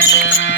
என்ன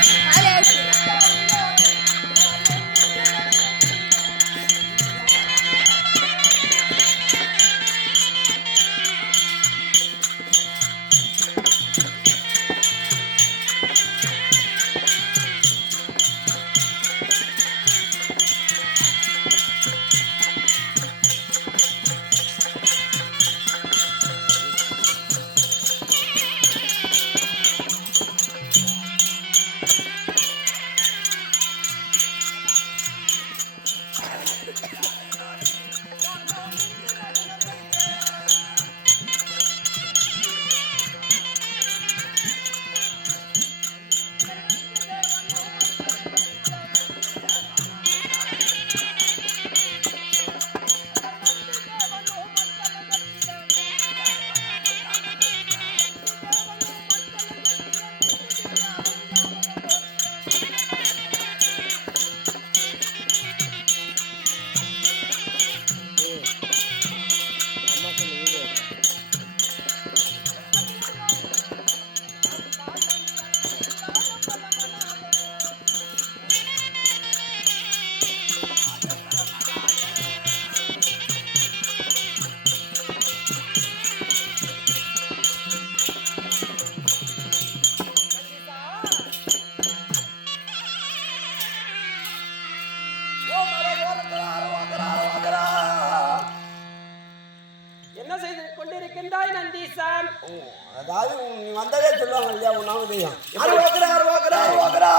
அதாவது நீ வந்ததே சொல்லுவாங்க இல்லையா உன் நாம தெரியும் அருவாக்குறா அருவாக்குறா அருவாக்குறா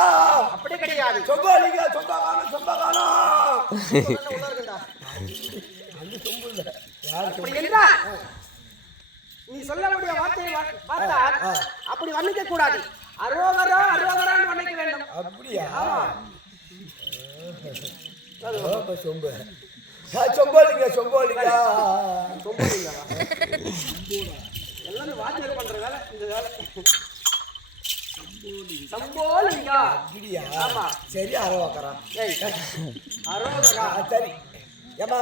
அப்படி கிடையாது. சொம்பா காணும் சொம்பா காணும் உள்ள இருக்குண்டா. அந்த சொம்பு இல்ல. யார் நீ சொல்லக்கூடிய வார்த்தையை பார்த்தால் அப்படி வர்ணிக்க கூடாது. அரோகரா அரோகரான்னு வர்ணிக்க வேண்டும். அப்படியா? ஓ, சொம்பு. ஆ, சொம்பாலிங்க சொம்பாலிங்க எல்லாமே வாத்தியம் பண்ற வேலை இந்த வேலை. சம்போலிங்கா. அப்படியா? ஆமா. சரி அருவாக்குறா ஏய் அரோகரா. சரி. ஏமா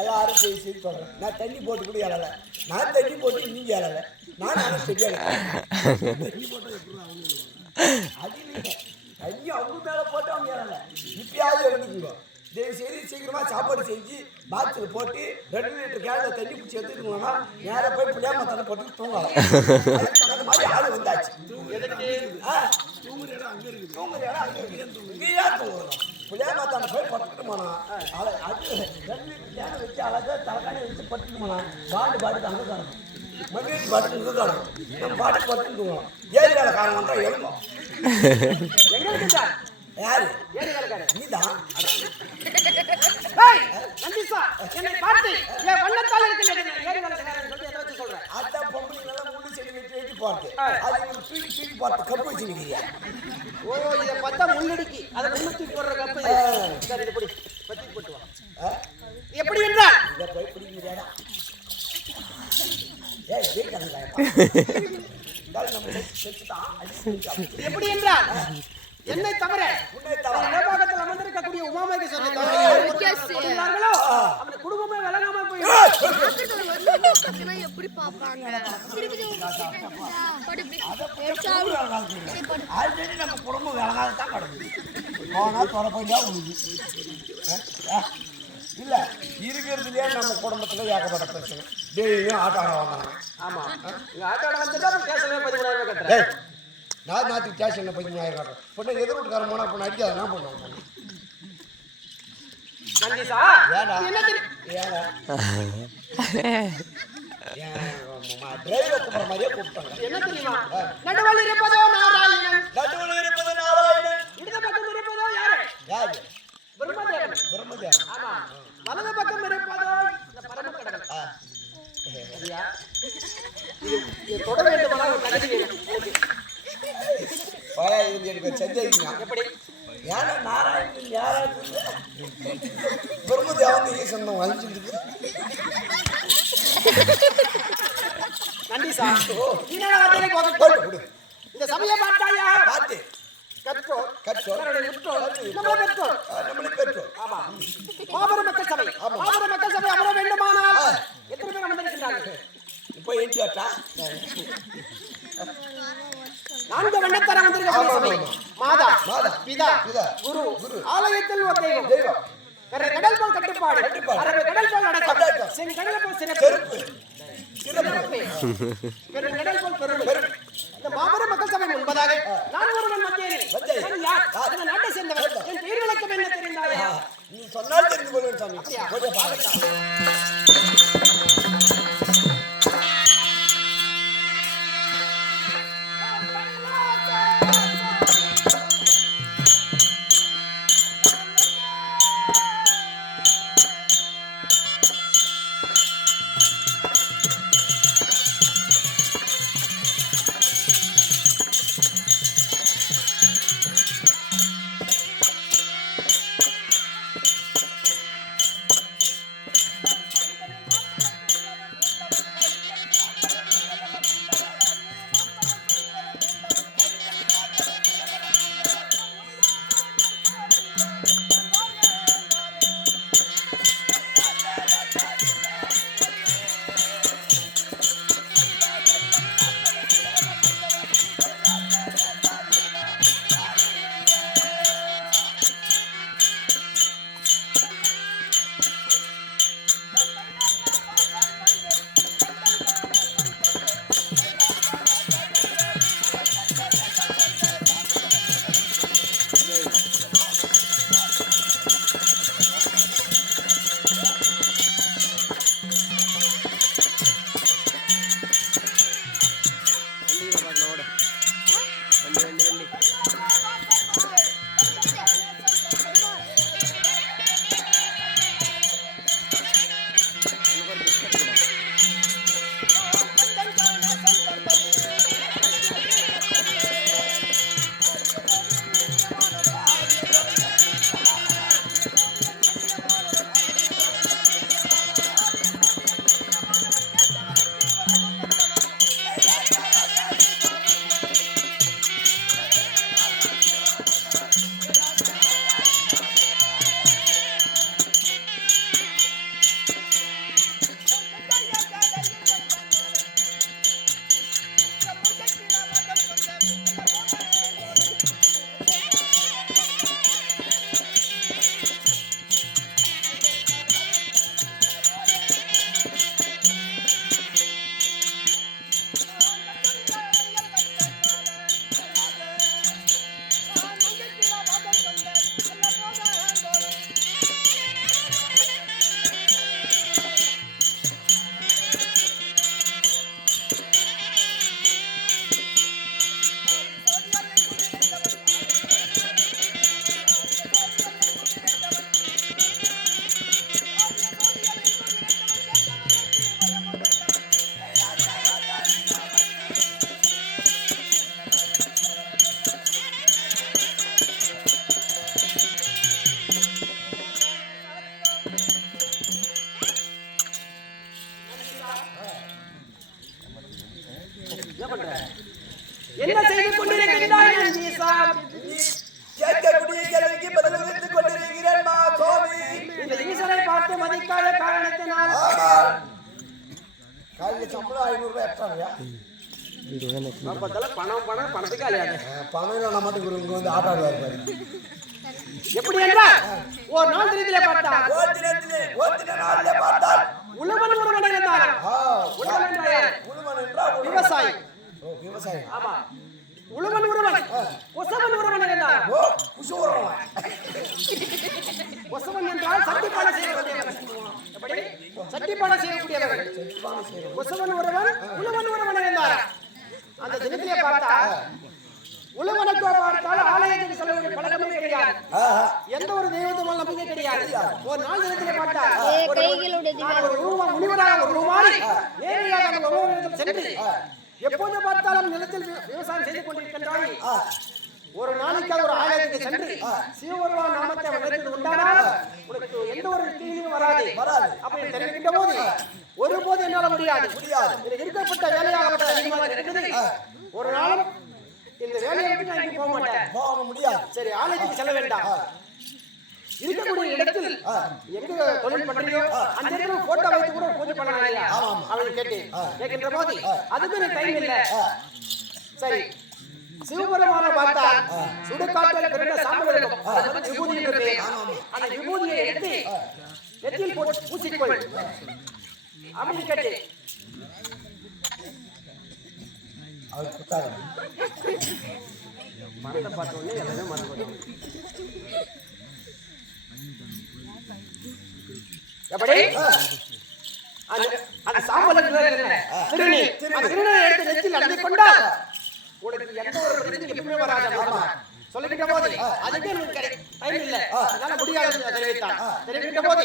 எல்லாரும் சரி சரி சொல்றேன். நான் தண்ணி போட்டு கூட எழல நான் தண்ணி போட்டு நீங்க எழல நான் ஆனால் சரியா தண்ணி போட்டா எப்படி அவங்க? அது தண்ணி அவங்க மேல போட்டு அவங்க எழல இப்பயாவது எழுந்துக்குங்க தயவு செய்து சீக்கிரமாக சாப்பாடு செஞ்சு பாக்ஸில் போட்டு ரெண்டு லிட்டர் கேனில் தண்ணி பிடிச்சி எடுத்துக்கணும்னா நேராக போய் புளியாம தண்ணி போட்டு தூங்கலாம். அதுக்கு மாதிரி ஆள் வந்தாச்சு. ஆ, தூங்குற இடம் அங்கே இருக்குது தூங்குற இடம் அங்க இருக்குது இங்கேயா தூங்கணும். புளியாம தண்ணி போய் படுத்துட்டுமாண்ணா அழ அது ரெண்டு லிட்டர் கேனை வச்சு அழகா தலைக்காணி வச்சு படுத்துட்டுமாண்ணா பாட்டு பாட்டு அங்கே காணும். மகிழ்ச்சி பாட்டு இங்கே காணும். நம்ம பாட்டு படுத்து தூங்கலாம் வேலை காலம் வந்தால் எழுந்தோம் எங்க இருக்குண்டா யாரு? நீதான் என்னை பார்த்து என் வண்ணத்தால் சொல்றேன் அதான் பொம்பளை நல்லா முள்ளு செடி வெட்டி வெட்டி போறது அது ஒரு தூக்கி தூக்கி போட்டு கப்பு வச்சு நிற்கிறியா ஓ இதை பார்த்தா முன்னடிக்கு அதை முன்னூத்தி போடுற கப்பு இது. சரி இது படி. பத்தி போட்டு வா. எப்படி என்றால் இதை போய் பிடிக்கிறா ஏய் வீட்டாங்க நம்ம செத்துட்டான் அடிச்சு எப்படி என்றால் என்னை தவிர. இடபாகத்தில் அமர்ந்திருக்கக்கூடிய யார் அவன் குடும்பமே விளங்காம போய் பார்க்கறது ஒரு வந்து வந்து பார்த்தீங்கன்னா எப்படி பார்ப்பாங்க? இருக்குது படி இப்படி. ஆல்ரெடி நம்ம குடும்பம் விளங்காத தான் கிடக்குது. போனா தொடப்பா உழுது இல்ல இருக்கிறதுலயே நம்ம குடும்பத்துல ஏகப்பட்ட பிரச்சனை. டெய்லியும் ஆட்டோ ஆட வந்தாங்க ஆமா இங்க ஆட்டோட வந்துட்டா கேசவே பதிமூணாயிரம் கட்டுறேன். நான் நாட்டு ஸ்டேஷனில் போய் நியாயம் காட்டுறேன். பொண்ணு எதிர் வீட்டுக்காரன் போனால் பொண்ணு அடிக்காத என்ன நந்தீசா? ஏடா? என்ன தெரியும் ஏங்க டிரைவரை கூப்பிட்ற மாதிரியே கூப்பிட்டாங்க. என்ன தெரியுமா? நடுவல் இருப்பதோ நாராயணன். நடுவில் இருப்பது நாராயணன். இடது பக்கம் இருப்பதோ யாரு? யாரு? பிரம்மதேவன். பிரம்மதேவன். ஆமா. வலது பக்கம் இருப்பதோ இந்த வேண்டுமானால் எப்படி? ஏன்னா நாராயணன் யாரா பிரம்மதேவன் ஈசன் வலிச்சுட்டு நன்றி சார். இந்த சமய பார்த்தாயா? பார்த்து. கற்றோர் கற்றோர். பெற்றோர். நம்மளே பெற்றோம் ஆமா. மாபெரும் மக்கள் சபை. மாபெரும் மக்கள் சபை அமர வேண்டுமானால் எத்தனை பேர் அமர்ந்திருக்கின்றார்கள்? இப்போ ஏற்றி நான்கு வண்ணத்தார் சுவாமி மாதா. பிதா. குரு. ஆலயத்தில் ஒரு தெய்வம் தெய்வம். கரை கடல் போல் கட்டுப்பாடு. அரபு கடல் போல் அடக்கம். செங்கடல் போல் சிறப்பு. பெருங்கடல் போல் பெருமை. இந்த மாபெரும் மக்கள் சபை முன்பதாக நான் ஒருவன் வந்தேன் யார்? யார்? இந்த நாட்டை சேர்ந்தவர் என் பெயர் விளக்கம் என்ன தெரிந்தாயா? நீ சொன்னால் தெரிந்து கொள்வேன் சாமி. காலையில சம்பளம் ஐநூறு ரூபாய் எக்ஸ்ட்ரா அப்பதால பணம் பணம் பணத்துக்கு அலையாது பணம் இல்லைனா மட்டும் இங்க வந்து ஆட்டோ ஆடுவார் பாரு. எப்படி என்றால் ஒரு நாள் நாளிலே பார்த்தால் உழவன் ஒருவன் இருந்தான் ஆ, உழவன் என்றால் உழுவன் என்றால் உழுவன். விவசாயி. ஓ, விவசாயி. ஆமா. உழவன் ஒருவன் கொசவன் என்றால் சட்டிப்பானை செய்யக்கூடியவன். எப்படி சட்டிப்பானை செய்யக்கூடியவர்கள். கொசவன் ஒருவன் உழவன் ஒருவன் இருந்தார் அந்த தினத்திலே பார்த்தா உழவனுக்கு பார்த்தால் ஆலயத்துக்கு பழக்கமே கிடையாது. எந்த ஒரு தெய்வத்தும் நம்பிக்கை கிடையாது. ஒரு நாள் தினத்திலே பார்த்தா ஒரு- ரூபம் முனிவராக ஒரு ரூபாய் நேரடியாக சென்று எப்போது பார்த்தாலும் நிலத்தில் விவசாயம் செய்து கொண்டிருக்கின்றாய்? ஒரு நாளைக்கு ஒரு ஆலயத்துக்கு சென்று சிவபெருமான் நாமத்தை வளர்த்து உண்டானால் உனக்கு எந்த ஒரு தீங்கும் வராது வராது. அப்படி தெரிவிக்கின்ற போது ஒருபோது என்னால முடியாது. முடியாது. இது இருக்கப்பட்ட வேலையாகப்பட்ட அதிகமாக இருக்குது. ஒரு நாளும் இந்த வேலையை விட்டு நான் போக மாட்டேன். போக முடியாது. சரி ஆலயத்துக்கு செல்ல வேண்டாம். இருக்கக்கூடிய இடத்தில் எங்க தொழில் பண்றியோ அந்த இடத்துல போட்டோ வைத்து கூட பூஜை பண்ணலாம் அவன் கேட்டு கேட்கின்ற போது அதுக்கு எனக்கு டைம் இல்ல. சரி. சிவபெருமான பார்த்தால் சுடுகாட்டில் பிறந்த சாம்பல் இருக்கும் விபூதி. அந்த விபூதியை எடுத்து நெற்றியில் போட்டு பூசிக்கொள் அப்படின்னு கேட்டு. அவர் மரத்தை பார்த்த எல்லாமே. எப்படி? அந்த அந்த சாம்பலுக்கு? திருநீர். அந்த திருநீரை எடுத்து நெற்றியில் அணிந்து கொண்டால் உனக்கு எந்த ஒரு பிரச்சனையும் எப்பவுமே வராது அம்மா. சொல்லிக்கிட்ட போது. அதுக்கு கிடை- டைம் இல்ல. அதனால முடியாது. தெரிவித்தான் தெரிவிக்கிட்ட போது.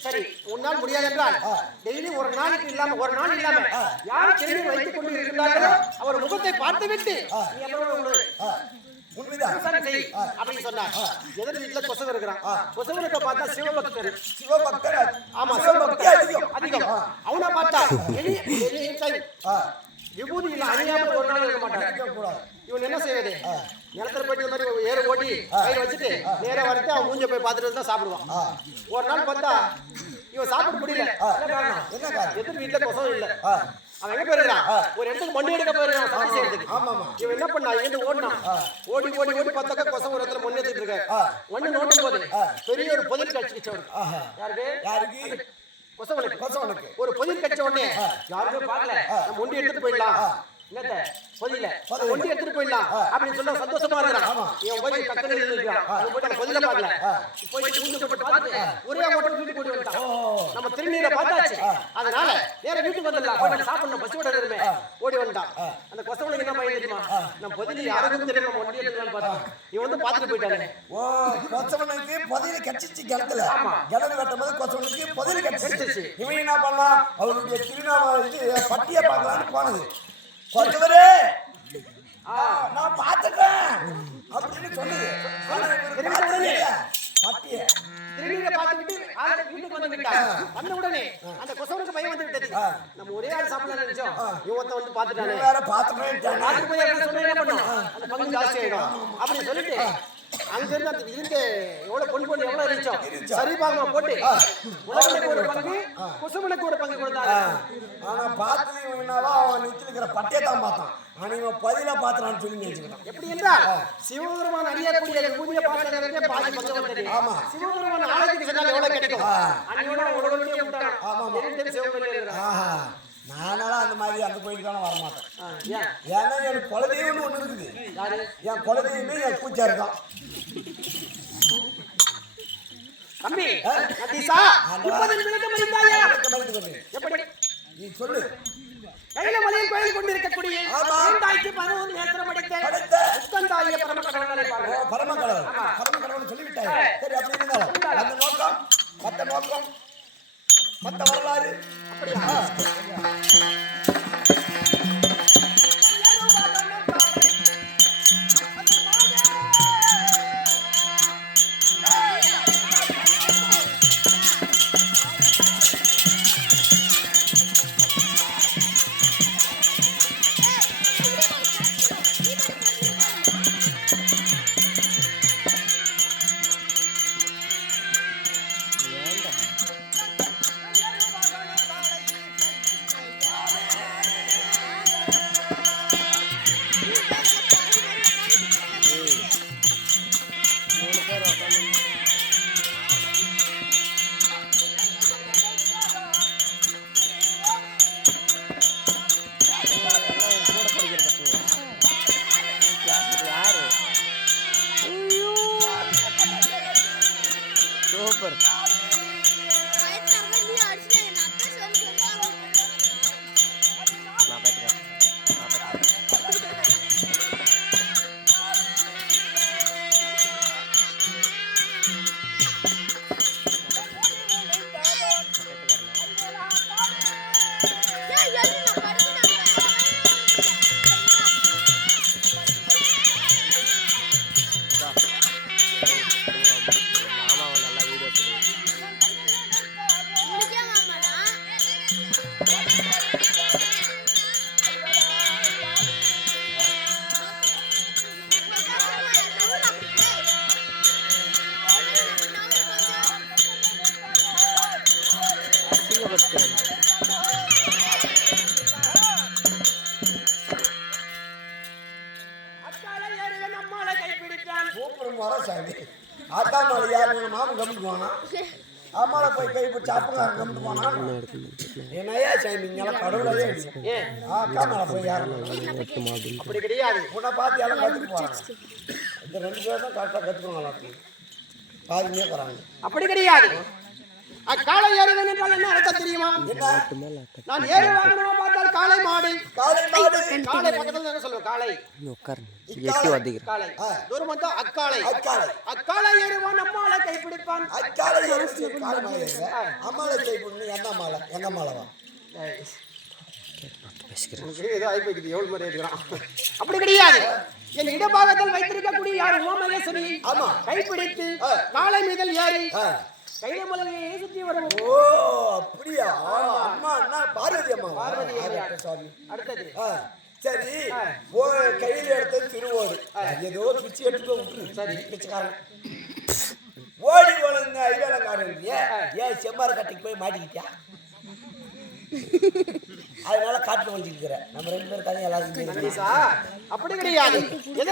சரி. உன்னால் முடியாது என்றால் டெய்லி ஒரு நாளைக்கு இல்லாம ஒரு நாள் இல்லாம யார் திருநீர் வைத்துக் கொண்டு இருக்கிறார்களோ அவர் முகத்தை நீ ஒரு உண்மைதான் விவசாயம் செய் அப்படின்னு சொன்னார். எதிர் வீட்டுல கொசு இருக்கிறான். கொசு இருக்க பார்த்தா சிவபக்தர். சிவபக்தர். ஆமா சிவபக்தி அதிகம். அதிகம். அவனை பார்த்தா எலி எலி டைம் ஆ, விபூதி இல்ல அணியாமல் ஒரு நாள் இருக்க மாட்டான். இவன் என்ன செய்வது நிலத்துல போயிட்டு மாதிரி ஏறு ஓட்டி கையில வச்சுட்டு நேரா வரட்டு அவன் மூஞ்ச போய் பார்த்துட்டு தான் சாப்பிடுவான். ஒரு நாள் பார்த்தா இவன் சாப்பிட முடியல. என்ன காரணம்? எதிர் வீட்டுல கொசம் இல்ல. அவன் எங்க போயிருக்கான்? ஒரு இடத்துக்கு மண்ணு எடுக்க போயிருக்கான் சட்டி செய்யறதுக்கு. இவன் என்ன பண்ணா? இருந்து ஓடினான். ஓடி ஓடி ஓடி பார்த்தாக்கா கொசம் ஒரு இடத்துல மண்ணு எடுத்துட்டு இருக்க மண்ணு நோண்டும் போது பெரிய ஒரு புதிர் அவருக்கு. ஆஹா. யாருக்கு? யாருக்கு? கொசவனுக்கு கொசவனுக்கு. ஒரு பொதில் கட்ச உடனே யாருமே பார்க்கல. நம்ம ஒண்டி எடுத்துட்டு போயிடலாம். என்னத்த? ஒண்டி எடுத்துட்டு போயிடலாம். அப்படின்னு சொல்ல சந்தோஷமா இவன் போய் டக்குனு இருக்கான் பொதில பார்க்கல. போய் கூண்டு போட்டு பார்த்து ஒரே ஓட்டம் வீட்டுக்கு கூட்டி வந்துட்டான் நம்ம திருநீரை பார்த்தாச்சு. அதனால நேர வீட்டுக்கு வந்துடலாம். போய் சாப்பிடணும். பசியோட இருமே ஓடி வந்துட்டான் அந்த கொசவனுக்கு என்ன பையன் தெரியுமா? நம்ம பொதில யாருக்கும் தெரியும்? நம்ம ஒண்டி எடுத்துக்கலாம் பார்த்தோம் இவன் வந்து பார்த்துட்டு போயிட்டானே ஓ கொச்சவனுக்கு புதையில கட்சிச்சு கிணத்துல கிணறு வெட்டும் போது கொச்சவனுக்கு புதையில கட்சிச்சு கடிச்சிச்சு. இவன் என்ன பண்ணலாம் அவருடைய திருநாம இது பட்டிய பார்க்கலான்னு போனது. கொச்சவரே ஆ, நான் பார்த்துட்டேன் அப்படின்னு இல்ல. பட்டிய. திருநீரை பார்த்துக்கிட்டு ஆளை வீட்டுக்கு வந்து வந்த உடனே அந்த கொசவனுக்கு பையன் வந்து விட்டது. நம்ம ஒரே ஆள் சாப்பிடலாம் நினைச்சோம். வந்து பார்த்துட்டானே. இவன் வேற பார்த்துட்டேன் அதுக்கு போய் என்ன சொன்னா என்ன பண்ணும் அந்த பங்கு ஜாஸ்தி ஆயிடும். அப்படின்னு சொல்லிட்டு அங்க இருந்து அந்த இருந்த எவ்வளவு பொன் பொண்ணு எவ்வளவு சரி பாகமா போட்டு. உலகனுக்கு ஒரு பங்கு குசுமனுக்கு ஒரு பங்கு கொடுத்தாங்க ஆனா அவன் பட்டியை தான் பார்த்தான். ஆனா இவன் பதிலா சொல்லி நினைச்சுக்கிட்டான். எப்படி என்றால் சிவபெருமான் அறியக்கூடிய பூமியை பார்க்கறதே பாதி பங்கு வந்தது சிவபெருமான் ஆலயத்துக்கு சென்றால் எவ்வளவு கிடைக்கும்? அன்னையோட உலகத்தையே விட்டான். எரிந்தது சிவபெருமான். ஆஹா. நானெல்லாம் அந்த மாதிரி அந்த கோயிலுக்கான வரமாட்டேன். ஏன்னா எனக்கு குலதெய்வம்னு ஒண்ணு இருக்குது. என் குலதெய்வமே என் பூச்சா இருக்கான் தம்பி நதீசா இப்போது விளக்கம் அறிந்தாயா எப்படி? நீ சொல்லு. கையில மலையில் கோயில் கொண்டிருக்கக்கூடிய ஆமா. இரண்டாயிரத்தி பதினொன்று நேத்திரம் அடைத்த படைத்த முத்தந்தாய பரம கடவுளை பரம கடவுள் பரம கடவுள் சொல்லிவிட்டாய் சரி அப்படி இருந்தாலும் அந்த நோக்கம் மத்த நோக்கம் மத்த வரலாறு. அப்படியா? யாரு மாமன் கம்பிட்டு போனா அம்மால போய் கை பிடிச்சி அப்பங்காரன் கம்பிட்டு போனா என்னையா சாமி இங்கெல்லாம். ஏன் அக்கா மேலே போய் யாரும் அப்படி கிடையாது. உன்னை பார்த்து எல்லாம் கற்றுட்டு போகிறாங்க இந்த ரெண்டு பேர் தான் கரெக்டாக கற்றுக்கணும் பாதிமே போகிறாங்க அப்படி கிடையாது. அக்காலை ஏறுவேன் என்றால் என்ன அர்த்தம் தெரியுமா? நான் ஏறு வாகனமா காளை மாடு. காலை மாடு. காளை பக்கத்துல என்ன சொல்லுவோம் காளை உட்காரு எட்டி வதிக்கிறேன் காளை தூரம் வந்தா அக்காளை அக்காலை. அக்காளை ஏறுவான் நம்மால கைப்பிடிப்பான். காலை மாலை எங்க மாலை எங்க மாலைவா அப்படி கிடையாது. என் இடபாகத்தில் வைத்திருக்கக்கூடிய யார் உமாமகேஸ்வரி? ஆமா. கைப்பிடித்து காளை மீதல் ஏறி ஆ. கையில மலையை சுற்றி வரும் ஓ அப்படியா? அம்மா பார்வதி அம்மா. பார்வதி அம்மா. சாமி. அடுத்தது. ஆ, சரி. ஓ கையில் எடுத்தது திருவோடு. ஏதோ பிச்சு எடுத்து விட்டுரு. சரி. பிச்சைக்காரன். ஓடி வளர்ந்த ஐவேலங்காரன் ஏன் ஏன் செம்மார கட்டிக்கு போய் மாட்டிக்கிட்டியா? அதனால காட்டு வந்துருக்கிற நம்ம ரெண்டு பேரும். கணேசா அப்படி கிடையாது.